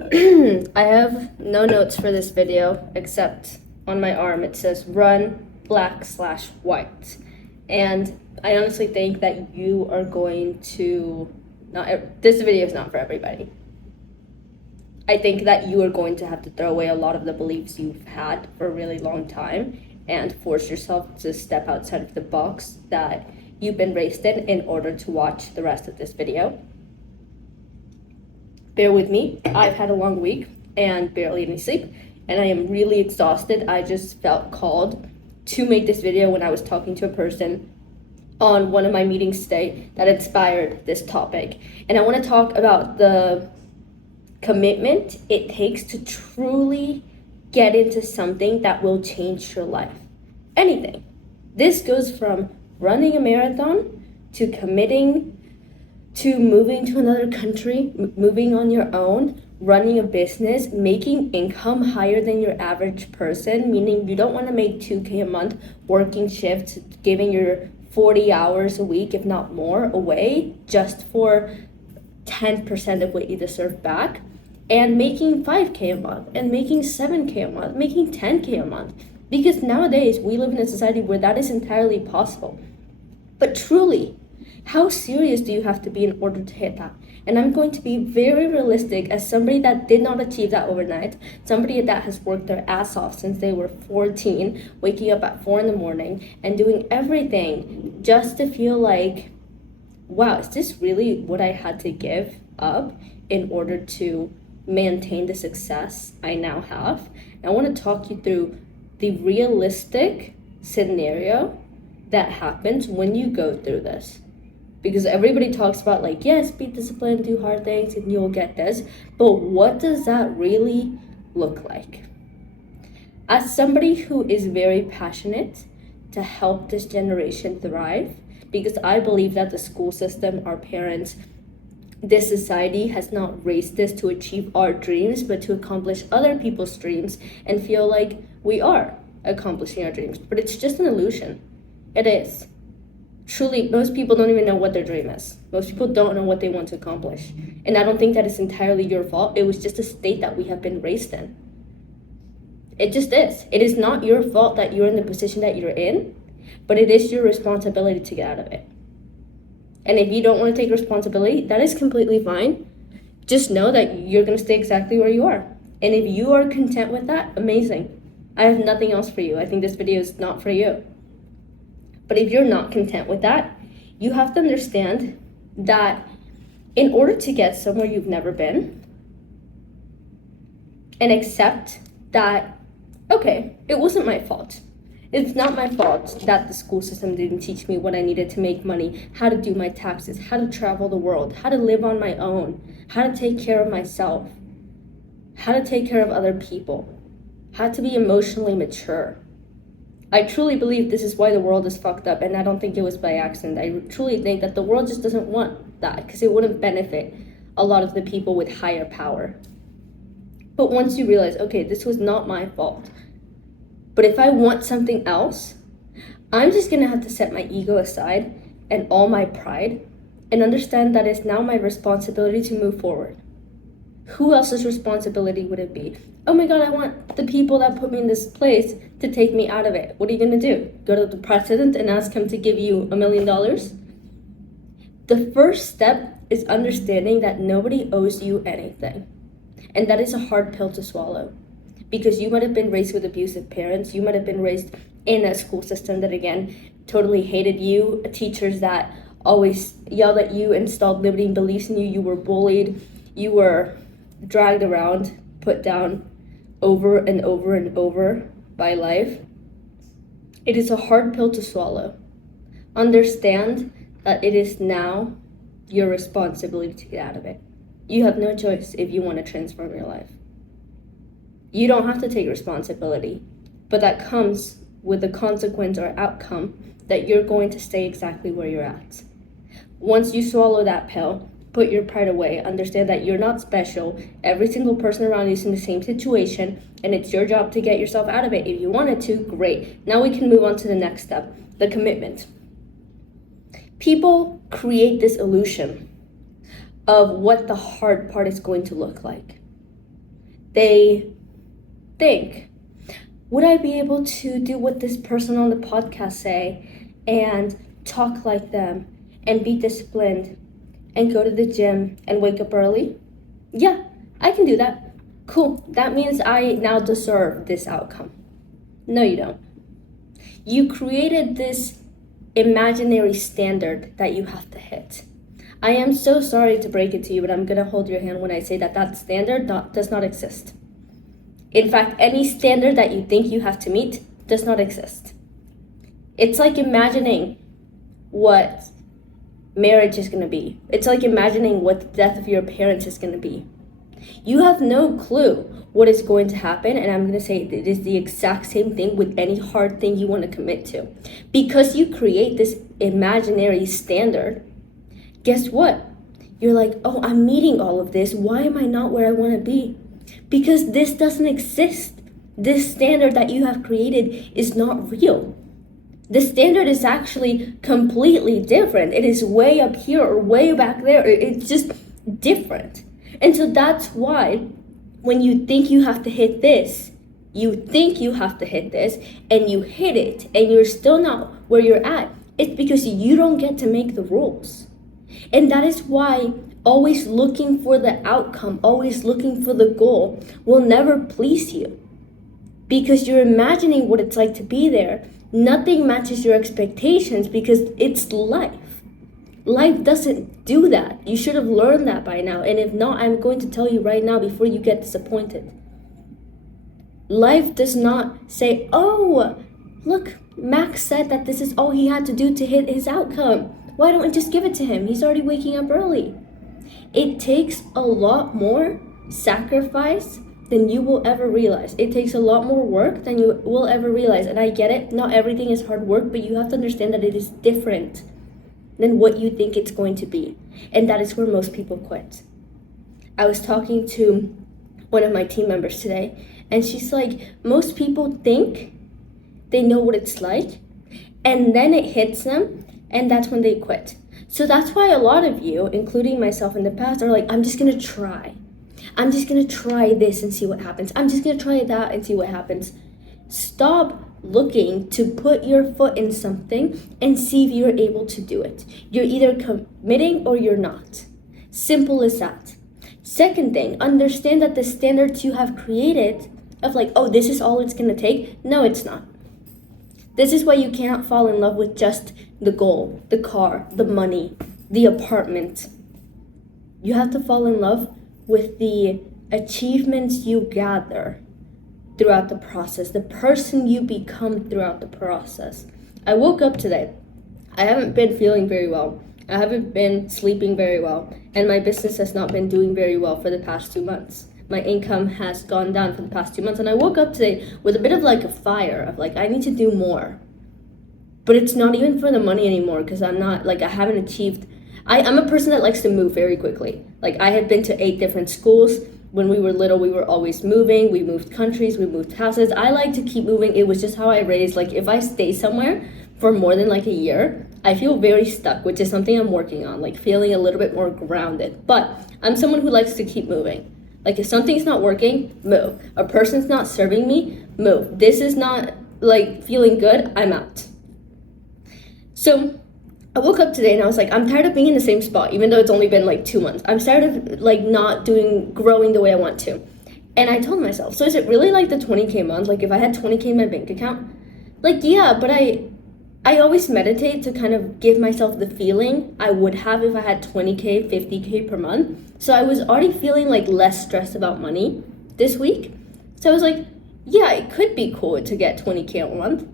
I have no notes for this video except on my arm it says run black/white. And I honestly think that you are going to this video is not for everybody. I think that you are going to have to throw away a lot of the beliefs you've had for a really long time and force yourself to step outside of the box that you've been raised in order to watch the rest of this video. Bear with me. I've had a long week and barely any sleep, and I am really exhausted. I just felt called to make this video when I was talking to a person on one of my meetings today that inspired this topic. And I want to talk about the commitment it takes to truly get into something that will change your life. Anything. This goes from running a marathon to committing to moving to another country, moving on your own, running a business, making income higher than your average person, meaning you don't want to make 2K a month, working shifts, giving your 40 hours a week, if not more, away just for 10% of what you deserve back, and making 5K a month, and making 7K a month, making 10K a month. Because nowadays we live in a society where that is entirely possible. But truly, how serious do you have to be in order to hit that? And I'm going to be very realistic as somebody that did not achieve that overnight, somebody that has worked their ass off since they were 14, waking up at 4 in the morning and doing everything just to feel like, wow, is this really what I had to give up in order to maintain the success I now have? And I want to talk you through the realistic scenario that happens when you go through this. Because everybody talks about like, yes, be disciplined, do hard things, and you'll get this. But what does that really look like? As somebody who is very passionate to help this generation thrive, because I believe that the school system, our parents, this society has not raised us to achieve our dreams, but to accomplish other people's dreams and feel like we are accomplishing our dreams. But it's just an illusion. It is. Truly, most people don't even know what their dream is. Most people don't know what they want to accomplish. And I don't think that it's entirely your fault. It was just a state that we have been raised in. It just is. It is not your fault that you're in the position that you're in, but it is your responsibility to get out of it. And if you don't want to take responsibility, that is completely fine. Just know that you're going to stay exactly where you are. And if you are content with that, amazing. I have nothing else for you. I think this video is not for you. But if you're not content with that, you have to understand that in order to get somewhere you've never been and accept that, okay, it wasn't my fault. It's not my fault that the school system didn't teach me what I needed to make money, how to do my taxes, how to travel the world, how to live on my own, how to take care of myself, how to take care of other people, how to be emotionally mature. I truly believe this is why the world is fucked up, and I don't think it was by accident. I truly think that the world just doesn't want that because it wouldn't benefit a lot of the people with higher power. But once you realize, okay, this was not my fault, but if I want something else, I'm just gonna have to set my ego aside and all my pride and understand that it's now my responsibility to move forward. Who else's responsibility would it be? Oh my God, I want the people that put me in this place to take me out of it. What are you gonna do? Go to the president and ask him to give you $1 million? The first step is understanding that nobody owes you anything. And that is a hard pill to swallow. Because you might have been raised with abusive parents. You might have been raised in a school system that, again, totally hated you. Teachers that always yelled at you, installed limiting beliefs in you. You were bullied. You were dragged around, put down over and over and over by life. It is a hard pill to swallow. Understand that it is now your responsibility to get out of it. You have no choice if you want to transform your life. You don't have to take responsibility, but that comes with the consequence or outcome that you're going to stay exactly where you're at. Once you swallow that pill, put your pride away, understand that you're not special. Every single person around you is in the same situation, and it's your job to get yourself out of it. If you wanted to, great. Now we can move on to the next step, the commitment. People create this illusion of what the hard part is going to look like. they think, would I be able to do what this person on the podcast say and talk like them and be disciplined and go to the gym and wake up early? Yeah, I can do that. Cool. That means I now deserve this outcome. No, you don't. You created this imaginary standard that you have to hit. I am so sorry to break it to you, but I'm going to hold your hand when I say that that standard does not exist. In fact, any standard that you think you have to meet does not exist. It's like imagining what marriage is going to be. It's like imagining what the death of your parents is going to be. You have no clue what is going to happen, and I'm going to say it is the exact same thing with any hard thing you want to commit to. Because you create this imaginary standard, guess what? You're like, oh, I'm meeting all of this. Why am I not where I want to be? Because this doesn't exist. This standard that you have created is not real. The standard is actually completely different. It is way up here or way back there. It's just different. And so that's why when you think you have to hit this, you think you have to hit this, and you hit it, and you're still not where you're at, it's because you don't get to make the rules. And that is why always looking for the outcome, always looking for the goal will never please you. Because you're imagining what it's like to be there. Nothing matches your expectations because it's life. Life doesn't do that. You should have learned that by now. And if not, I'm going to tell you right now before you get disappointed. Life does not say, oh, look, Max said that this is all he had to do to hit his outcome. Why don't we just give it to him? He's already waking up early. It takes a lot more sacrifice than you will ever realize. It takes a lot more work than you will ever realize. And I get it. Not everything is hard work, but you have to understand that it is different than what you think it's going to be. And that is where most people quit. I was talking to one of my team members today, and she's like, most people think they know what it's like, and then it hits them, and that's when they quit. So that's why a lot of you, including myself in the past, are like, I'm just gonna try. I'm just gonna try this and see what happens. I'm just gonna try that and see what happens. Stop looking to put your foot in something and see if you're able to do it. You're either committing or you're not. Simple as that. Second thing, understand that the standards you have created of like, oh, this is all it's gonna take. No, it's not. This is why you can't fall in love with just the goal, the car, the money, the apartment. You have to fall in love with the achievements you gather throughout the process, the person you become throughout the process. I woke up today. I haven't been feeling very well. I haven't been sleeping very well, and my business has not been doing very well for the past 2 months. My income has gone down for the past 2 months, and I woke up today with a bit of like a fire of like, I need to do more. But it's not even for the money anymore because I'm not, like, I haven't achieved. I'm a person that likes to move very quickly. Like, I have been to 8 different schools. When we were little, we were always moving. We moved countries, we moved houses. I like to keep moving. It was just how I raised. Like, if I stay somewhere for more than like a year, I feel very stuck, which is something I'm working on, like feeling a little bit more grounded. But I'm someone who likes to keep moving. Like, if something's not working, move. A person's not serving me, move. This is not like feeling good, I'm out. So I woke up today and I was like, I'm tired of being in the same spot, even though it's only been like 2 months. I'm tired of like not growing the way I want to. And I told myself, so is it really like the 20K month? Like, if I had 20K in my bank account? Like, yeah, but I always meditate to kind of give myself the feeling I would have if I had 20K, 50K per month. So I was already feeling like less stressed about money this week. So I was like, yeah, it could be cool to get 20K a month.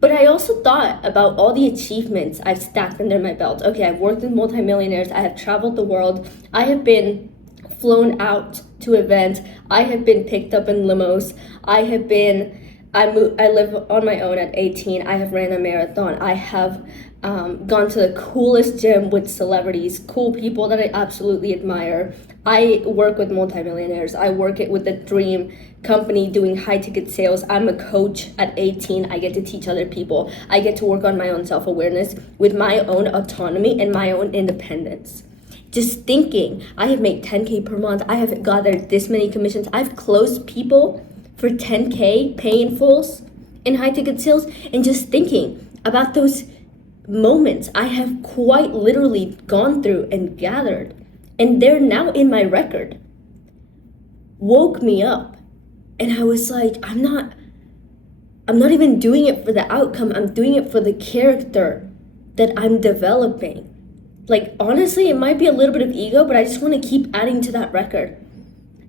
But I also thought about all the achievements I've stacked under my belt. Okay, I've worked with multimillionaires. I have traveled the world. I have been flown out to events. I have been picked up in limos. I live on my own at 18. I have ran a marathon. I have gone to the coolest gym with celebrities, cool people that I absolutely admire. I work with multimillionaires. I work with the dream company doing high ticket sales. I'm a coach at 18. I get to teach other people. I get to work on my own self-awareness with my own autonomy and my own independence. Just thinking, I have made 10K per month. I have gathered this many commissions. I've closed people for 10K pay in fulls in high ticket sales. And just thinking about those moments I have quite literally gone through and gathered, and they're now in my record, woke me up. And I was like, I'm not even doing it for the outcome. I'm doing it for the character that I'm developing. Like, honestly, it might be a little bit of ego, but I just want to keep adding to that record.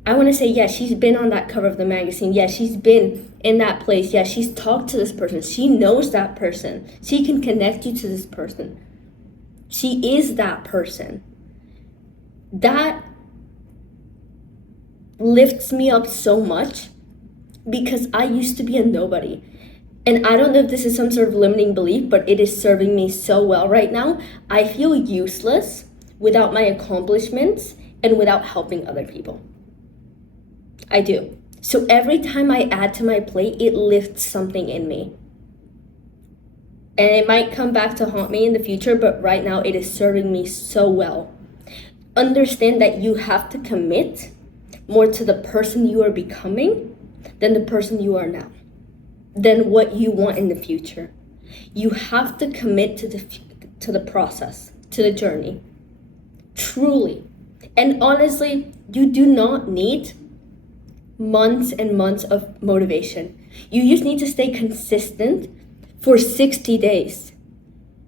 I want to say, yeah, she's been on that cover of the magazine. Yeah, she's been in that place. Yeah, she's talked to this person. She knows that person. She can connect you to this person. She is that person. That lifts me up so much because I used to be a nobody. And I don't know if this is some sort of limiting belief, but it is serving me so well right now. I feel useless without my accomplishments and without helping other people. I do. So every time I add to my plate, it lifts something in me. And it might come back to haunt me in the future, but right now it is serving me so well. Understand that you have to commit more to the person you are becoming than the person you are now, than what you want in the future. You have to commit to the process, to the journey. Truly. And honestly, you do not need months and months of motivation. You just need to stay consistent for 60 days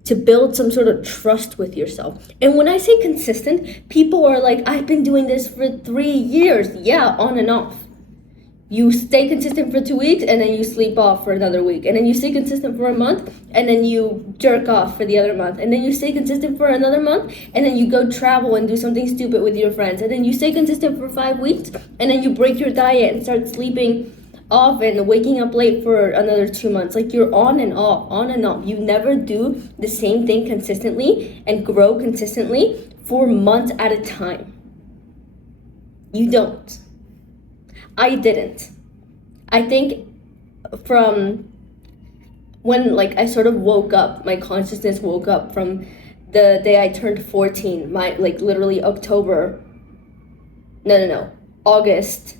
to build some sort of trust with yourself. And when I say consistent, people are like, I've been doing this for 3 years. Yeah, on and off. You stay consistent for 2 weeks and then you sleep off for another week. And then you stay consistent for a month and then you jerk off for the other month. And then you stay consistent for another month and then you go travel and do something stupid with your friends. And then you stay consistent for 5 weeks and then you break your diet and start sleeping off and waking up late for another 2 months. Like, you're on and off, on and off. You never do the same thing consistently and grow consistently for months at a time. You don't. I didn't. I think from when I sort of woke up, my consciousness woke up from the day I turned 14, literally August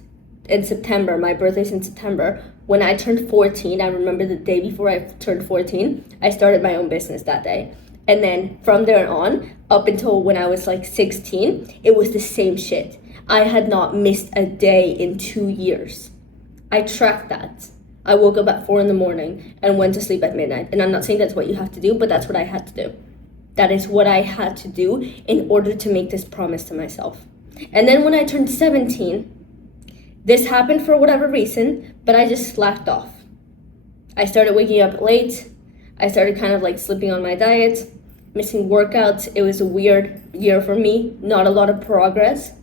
and September. My birthday's in September. When I turned 14, I remember the day before I turned 14, I started my own business that day. And then from there on, up until when I was 16, it was the same shit. I had not missed a day in 2 years. I tracked that. I woke up at 4 a.m. and went to sleep at midnight. And I'm not saying that's what you have to do, but that's what I had to do. That is what I had to do in order to make this promise to myself. And then when I turned 17, this happened for whatever reason, but I just slacked off. I started waking up late. I started kind of slipping on my diet, missing workouts. It was a weird year for me, not a lot of progress.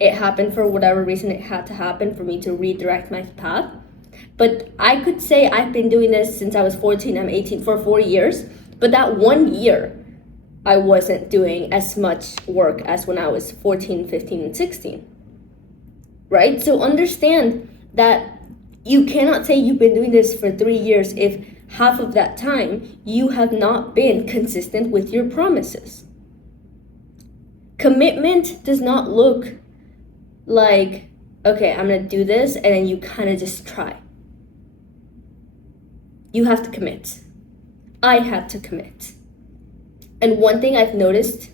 It happened for whatever reason it had to happen for me to redirect my path. But I could say I've been doing this since I was 14, I'm 18, for 4 years. But that 1 year, I wasn't doing as much work as when I was 14, 15, and 16. Right? So understand that you cannot say you've been doing this for 3 years if half of that time you have not been consistent with your promises. Commitment does not look like, okay, I'm gonna do this, and then you kind of just try. You have to commit. I had to commit. And one thing I've noticed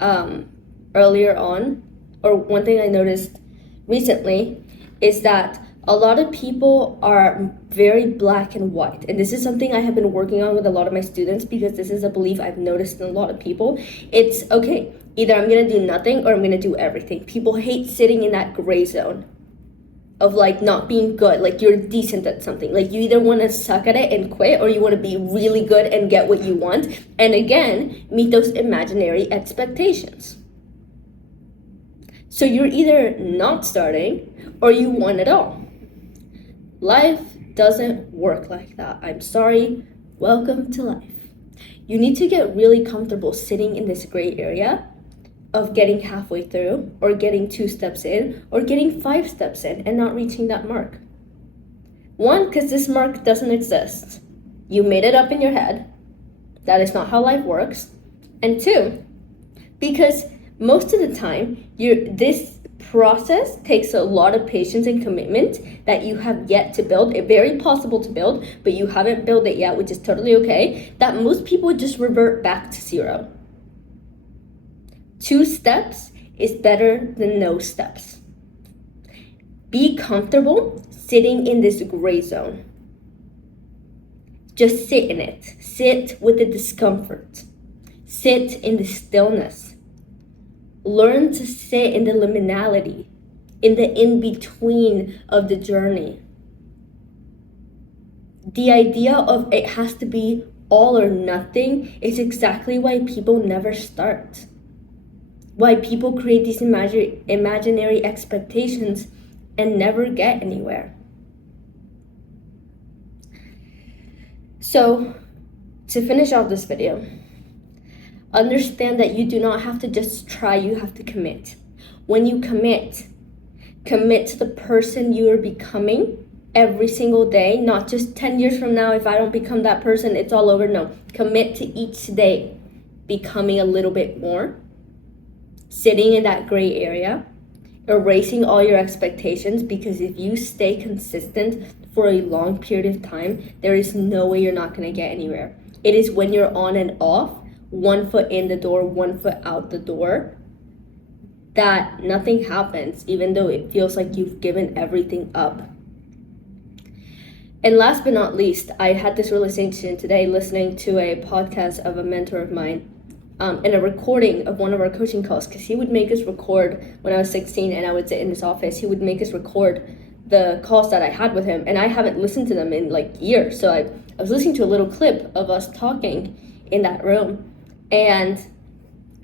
earlier on, or one thing I noticed recently, is that a lot of people are very black and white. And this is something I have been working on with a lot of my students, because this is a belief I've noticed in a lot of people. It's, okay, either I'm gonna do nothing or I'm gonna do everything. People hate sitting in that gray zone of not being good, you're decent at something. You either wanna suck at it and quit, or you wanna be really good and get what you want. And again, meet those imaginary expectations. So you're either not starting or you want it all. Life doesn't work like that. I'm sorry. Welcome to life. You need to get really comfortable sitting in this gray area of getting halfway through, or getting 2 steps in, or getting 5 steps in and not reaching that mark. 1, because this mark doesn't exist. You made it up in your head. That is not how life works. And 2, because most of the time, this process takes a lot of patience and commitment that you have yet to build. It's very possible to build, but you haven't built it yet, which is totally okay. That most people just revert back to 0. 2 steps is better than no steps. Be comfortable sitting in this gray zone. Just sit in it. Sit with the discomfort. Sit in the stillness. Learn to sit in the liminality, in the in-between of the journey. The idea of it has to be all or nothing is exactly why people never start. Why people create these imaginary expectations and never get anywhere. So, to finish off this video, understand that you do not have to just try, you have to commit. When you commit to the person you are becoming every single day, not just 10 years from now, if I don't become that person, it's all over. No, commit to each day becoming a little bit more, sitting in that gray area, erasing all your expectations, because if you stay consistent for a long period of time, there is no way you're not going to get anywhere. It is when you're on and off, 1 foot in the door, 1 foot out the door, that nothing happens, even though it feels like you've given everything up. And last but not least, I had this realization today listening to a podcast of a mentor of mine, and a recording of one of our coaching calls, because he would make us record when I was 16 and I would sit in his office. He would make us record the calls that I had with him, and I haven't listened to them in like years. So I was listening to a little clip of us talking in that room, and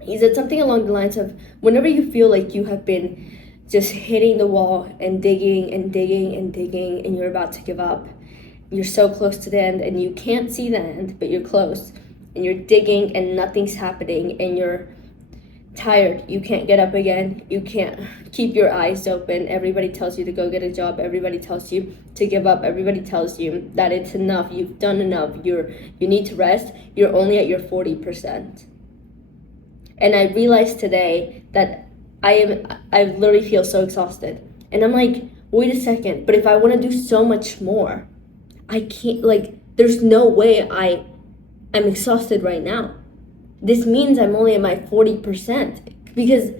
he said something along the lines of, whenever you feel like you have been just hitting the wall and digging and digging and digging and you're about to give up, you're so close to the end and you can't see the end, but you're close, and you're digging and nothing's happening and you're tired, you can't get up again, you can't keep your eyes open, everybody tells you to go get a job, everybody tells you to give up, everybody tells you that it's enough, you've done enough, you need to rest, you're only at your 40%. And I realized today that I literally feel so exhausted, and I'm like, wait a second, but if I want to do so much more, I can't, like, there's no way I'm exhausted right now. This means I'm only at my 40%, because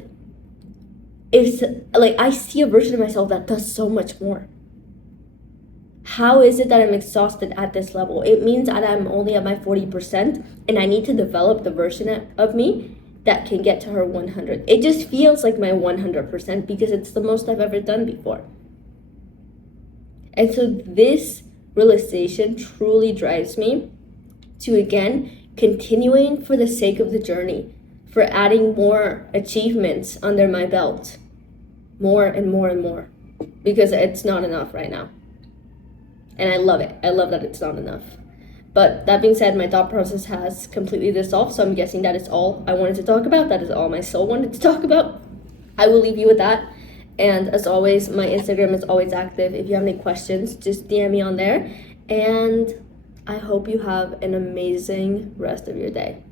it's like I see a version of myself that does so much more. How is it that I'm exhausted at this level? It means that I'm only at my 40%, and I need to develop the version of me that can get to her 100. It just feels like my 100% because it's the most I've ever done before. And so this realization truly drives me to, again, continuing for the sake of the journey, for adding more achievements under my belt, more and more and more, because it's not enough right now. And I love it. I love that it's not enough. But that being said, my thought process has completely dissolved, so I'm guessing that is all I wanted to talk about. That is all my soul wanted to talk about. I will leave you with that. And as always, my Instagram is always active. If you have any questions, just DM me on there. And I hope you have an amazing rest of your day.